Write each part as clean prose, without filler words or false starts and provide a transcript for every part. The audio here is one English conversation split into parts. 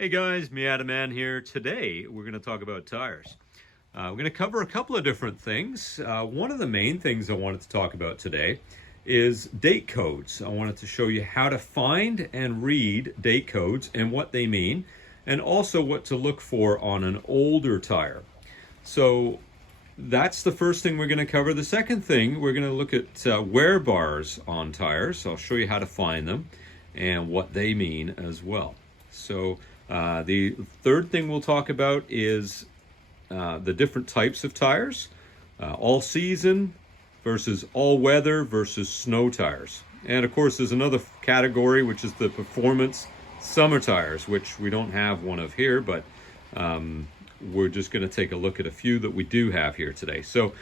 Hey guys, Man here. Today we're going to talk about tires. We're going to cover a couple of different things. One of the main things I wanted to talk about today is date codes. I wanted to show you how to find and read date codes and what they mean, and also what to look for on an older tire. So that's the first thing we're going to cover. The second thing, we're going to look at wear bars on tires. So I'll show you how to find them and what they mean as well. So the third thing we'll talk about is the different types of tires, all season versus all weather versus snow tires. And of course there's another category, which is the performance summer tires, which we don't have one of here, but we're just going to take a look at a few that we do have here today. So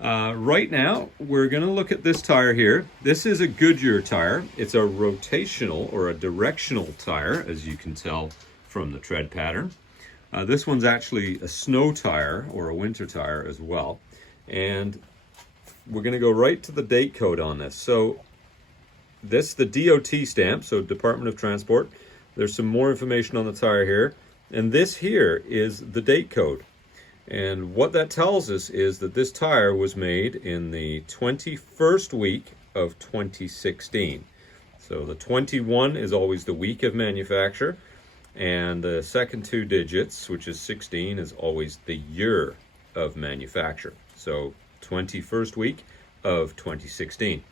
right now we're going to look at this tire here. This is a Goodyear tire. It's a rotational or a directional tire, as you can tell from the tread pattern. This one's actually a snow tire or a winter tire as well. And we're going to go right to the date code on this. So this, the DOT stamp, so Department of Transport. There's some more information on the tire here. And this here is the date code. And what that tells us is that this tire was made in the 21st week of 2016. So the 21 is always the week of manufacture, and the second two digits, which is 16, is always the year of manufacture. So 21st week of 2016.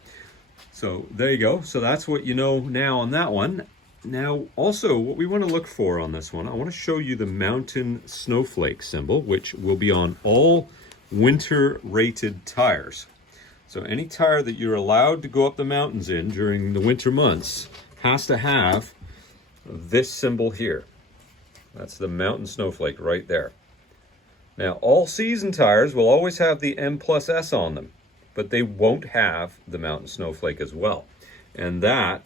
So there you go. So that's what you know now on that one. Now, also, what we want to look for on this one, I want to show you the mountain snowflake symbol, which will be on all winter-rated tires. So any tire that you're allowed to go up the mountains in during the winter months has to have this symbol here. That's the mountain snowflake right there. Now, all season tires will always have the M+S on them, but they won't have the mountain snowflake as well. And that,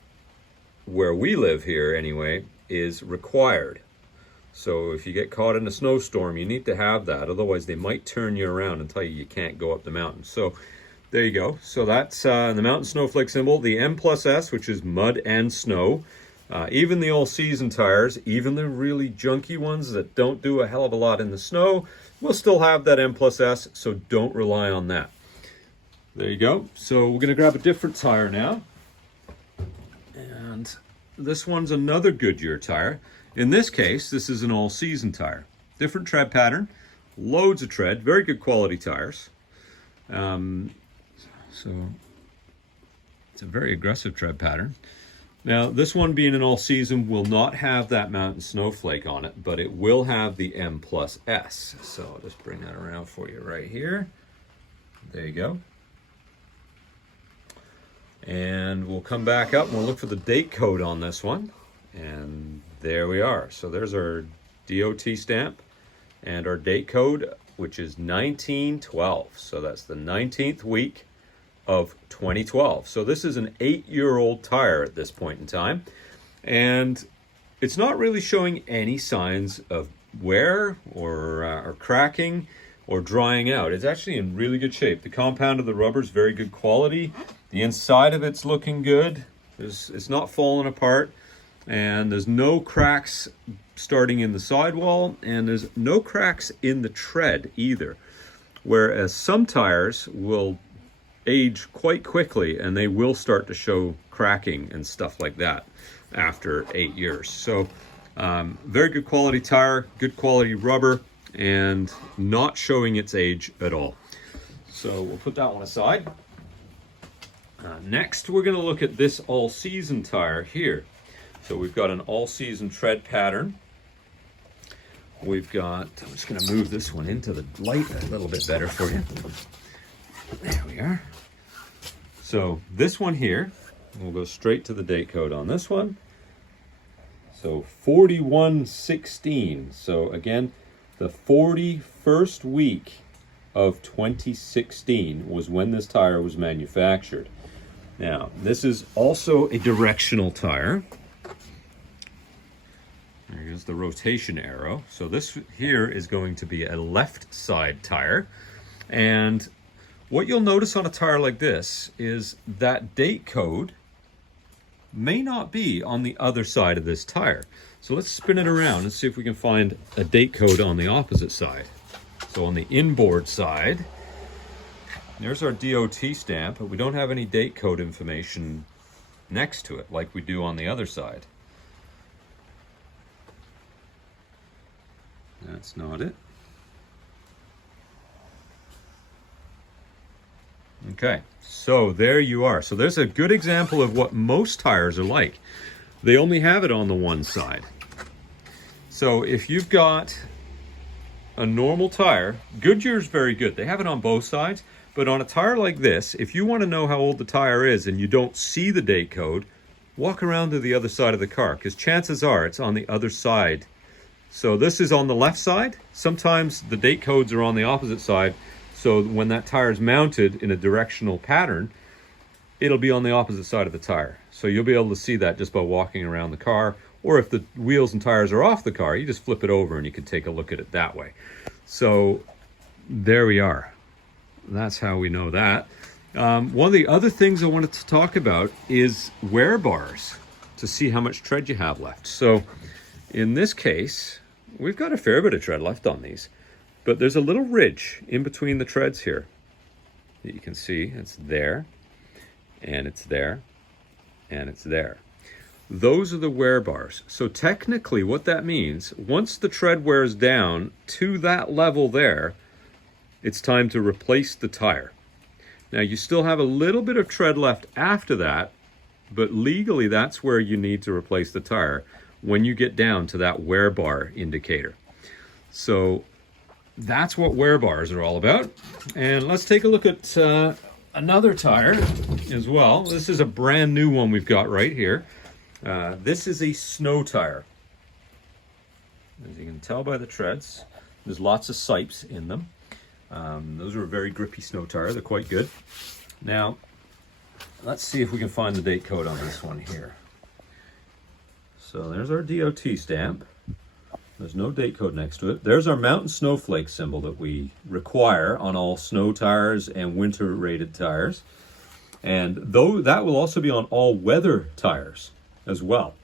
where we live here anyway, is required. So if you get caught in a snowstorm, you need to have that. Otherwise, they might turn you around and tell you can't go up the mountain. So there you go. So that's the mountain snowflake symbol. The M+S, which is mud and snow. Even the all-season tires, even the really junky ones that don't do a hell of a lot in the snow, will still have that M+S, so don't rely on that. There you go. So we're going to grab a different tire now. And this one's another Goodyear tire. In this case, this is an all-season tire. Different tread pattern, loads of tread, very good quality tires. So it's a very aggressive tread pattern. Now, this one being an all-season will not have that mountain snowflake on it, but it will have the M+S. So I'll just bring that around for you right here. There you go. And we'll come back up and we'll look for the date code on this one. And there we are. So there's our DOT stamp and our date code, which is 1912. So that's the 19th week of 2012. So this is an 8-year-old tire at this point in time. And it's not really showing any signs of wear or cracking or drying out. It's actually in really good shape. The compound of the rubber is very good quality. The inside of it's looking good. It's not falling apart, and there's no cracks starting in the sidewall, and there's no cracks in the tread either. Whereas some tires will age quite quickly and they will start to show cracking and stuff like that after 8 years. So very good quality tire, good quality rubber, and not showing its age at all. So we'll put that one aside. Next, we're going to look at this all-season tire here. So we've got an all-season tread pattern. We've got, I'm just going to move this one into the light a little bit better for you. There we are. So this one here, we'll go straight to the date code on this one. So 4116. So again, the 41st week of 2016 was when this tire was manufactured. Now, this is also a directional tire. There's the rotation arrow. So this here is going to be a left side tire. And what you'll notice on a tire like this is that date code may not be on the other side of this tire. So let's spin it around and see if we can find a date code on the opposite side. So on the inboard side, there's our DOT stamp, but we don't have any date code information next to it like we do on the other side. That's not it. Okay, so there you are. So there's a good example of what most tires are like. They only have it on the one side. So if you've got a normal tire, Goodyear's very good. They have it on both sides, but on a tire like this, if you want to know how old the tire is and you don't see the date code, walk around to the other side of the car, because chances are it's on the other side. So this is on the left side. Sometimes the date codes are on the opposite side. So when that tire is mounted in a directional pattern, it'll be on the opposite side of the tire. So you'll be able to see that just by walking around the car. Or if the wheels and tires are off the car, you just flip it over and you can take a look at it that way. So there we are. That's how we know that. One of the other things I wanted to talk about is wear bars to see how much tread you have left. So in this case, we've got a fair bit of tread left on these, but there's a little ridge in between the treads here that you can see. It's there, and it's there, and it's there. Those are the wear bars. So technically what that means, once the tread wears down to that level there, it's time to replace the tire. Now you still have a little bit of tread left after that, but legally that's where you need to replace the tire, when you get down to that wear bar indicator. So that's what wear bars are all about. And let's take a look at another tire as well. This is a brand new one we've got right here. This is a snow tire. As you can tell by the treads, there's lots of sipes in them. Those are a very grippy snow tire. They're quite good. Now, let's see if we can find the date code on this one here. So there's our DOT stamp. There's no date code next to it. There's our mountain snowflake symbol that we require on all snow tires and winter rated tires. And though that will also be on all weather tires as well.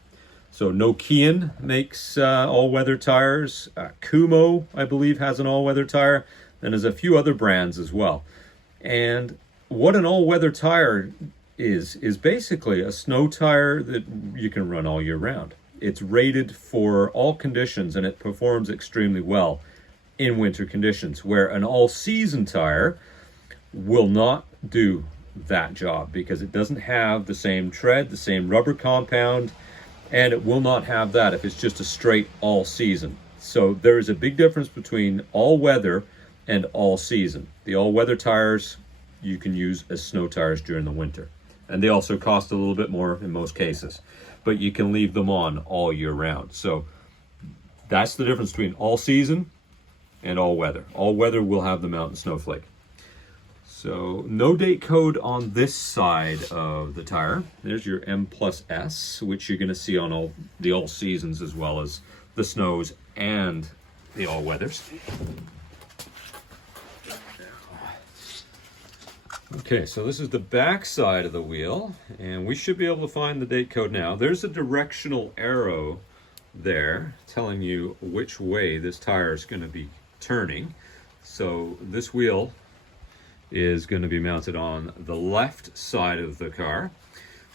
So Nokian makes all weather tires. Kumo, I believe, has an all weather tire. And there's a few other brands as well. And what an all weather tire is basically a snow tire that you can run all year round. It's rated for all conditions and it performs extremely well in winter conditions, where an all-season tire will not do that job because it doesn't have the same tread, the same rubber compound, and it will not have that if it's just a straight all-season. So there is a big difference between all-weather and all-season. The all-weather tires you can use as snow tires during the winter. And they also cost a little bit more in most cases, but you can leave them on all year round. So that's the difference between all season and all weather. All weather will have the mountain snowflake. So no date code on this side of the tire. There's your M+S, which you're going to see on all the all seasons as well as the snows and the all weathers. Okay, so this is the back side of the wheel, and we should be able to find the date code now. There's a directional arrow there telling you which way this tire is going to be turning. So this wheel is going to be mounted on the left side of the car.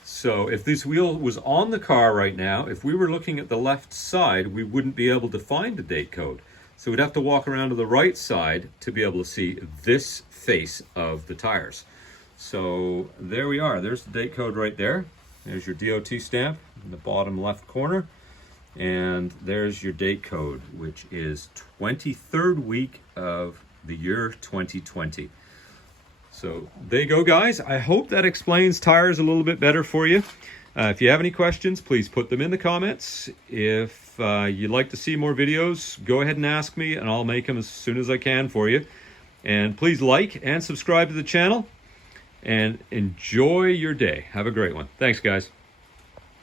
So if this wheel was on the car right now, if we were looking at the left side, we wouldn't be able to find the date code. So we'd have to walk around to the right side to be able to see this face of the tires. So there we are. There's the date code right there. There's your DOT stamp in the bottom left corner. And there's your date code, which is 23rd week of the year 2020. So there you go, guys. I hope that explains tires a little bit better for you. If you have any questions, please put them in the comments. If you'd like to see more videos, go ahead and ask me, and I'll make them as soon as I can for you. And please like and subscribe to the channel, and enjoy your day. Have a great one. Thanks, guys.